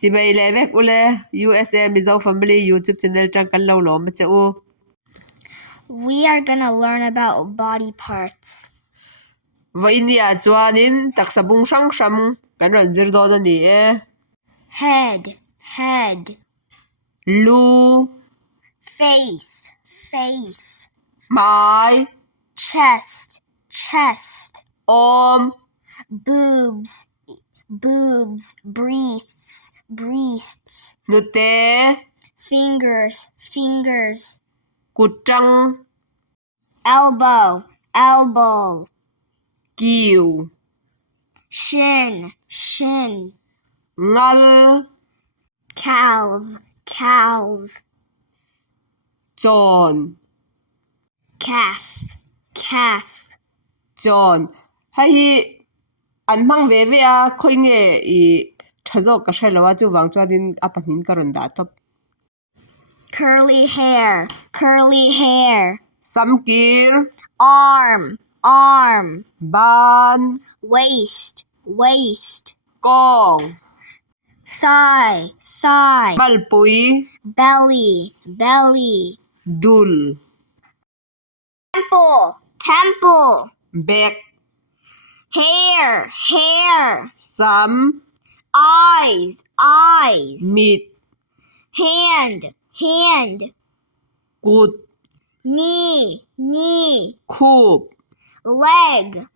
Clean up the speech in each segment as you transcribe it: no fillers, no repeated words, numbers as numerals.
Chị bay lệ vek ule USA Mizo Family YouTube channel trang kan lo lawm che u. We are gonna learn about body parts. Vainia chuanin taksa bung hrang2 kan ron zir dawn ani e. Head. Lu. Face. Mai. Chest. Boobs. Breasts. Nute. Fingers. Kutang. Elbow. Kiu. Shin. Ngal. Calve. Chon. Calf. Chon. Hai an mang ve a khoi nge I thazo ka shailawa chu wang chuanin apanin ka ron da top. Curly hair. Samkir. Arm. Ban. Waist. Kong. Thigh. Malpui. Belly. Dul. Temple. Back. Hair. Sam. Eyes. Meat. Hand. Kut. Knee. Kup. Leg.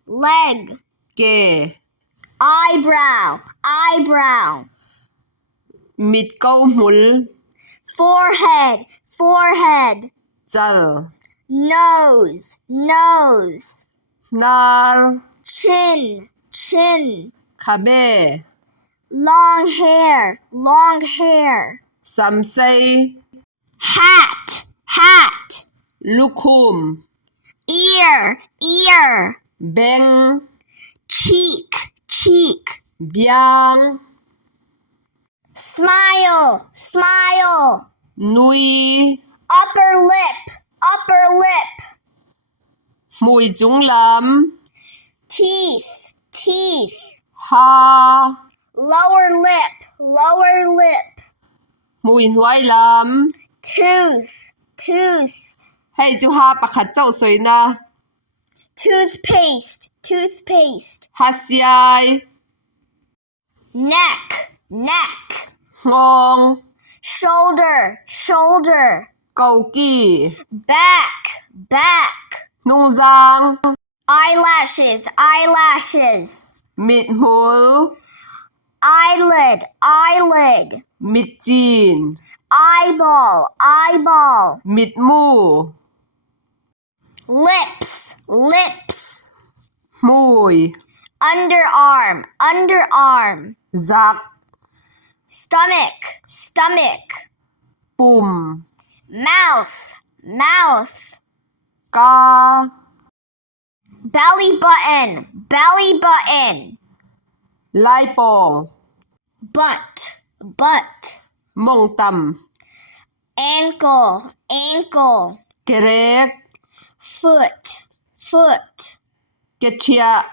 Ke. Eyebrow. Mit kau mul. Forehead. Chal. Nose. Nar. Chin. Khabe. Long hair. Samsay. Hat. Lukhum. Ear. Beng. Cheek. Biang. Smile. Nui. Upper lip. Mui chung lam. Teeth. Ha. Lower lip. Mui nuai lam. Tooth. Hei chu ha pakhat chau soi na. Toothpaste. Hasiai. Neck. Ngong. Shoulder. Kauki. Back. Nungzang. Eyelashes. Mit mul. Eyelid. Mit chin. Eyeball. Mit mu. Lips. Mui. Underarm. Zak. Stomach. Pum. Mouth. Ka. Belly button. Lai pong. Butt. Mong tam. Ankle. Kerek. Foot. Kechia.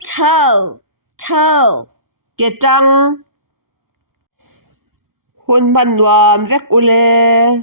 Toe. Ketang. Hun ban nuam vek ule.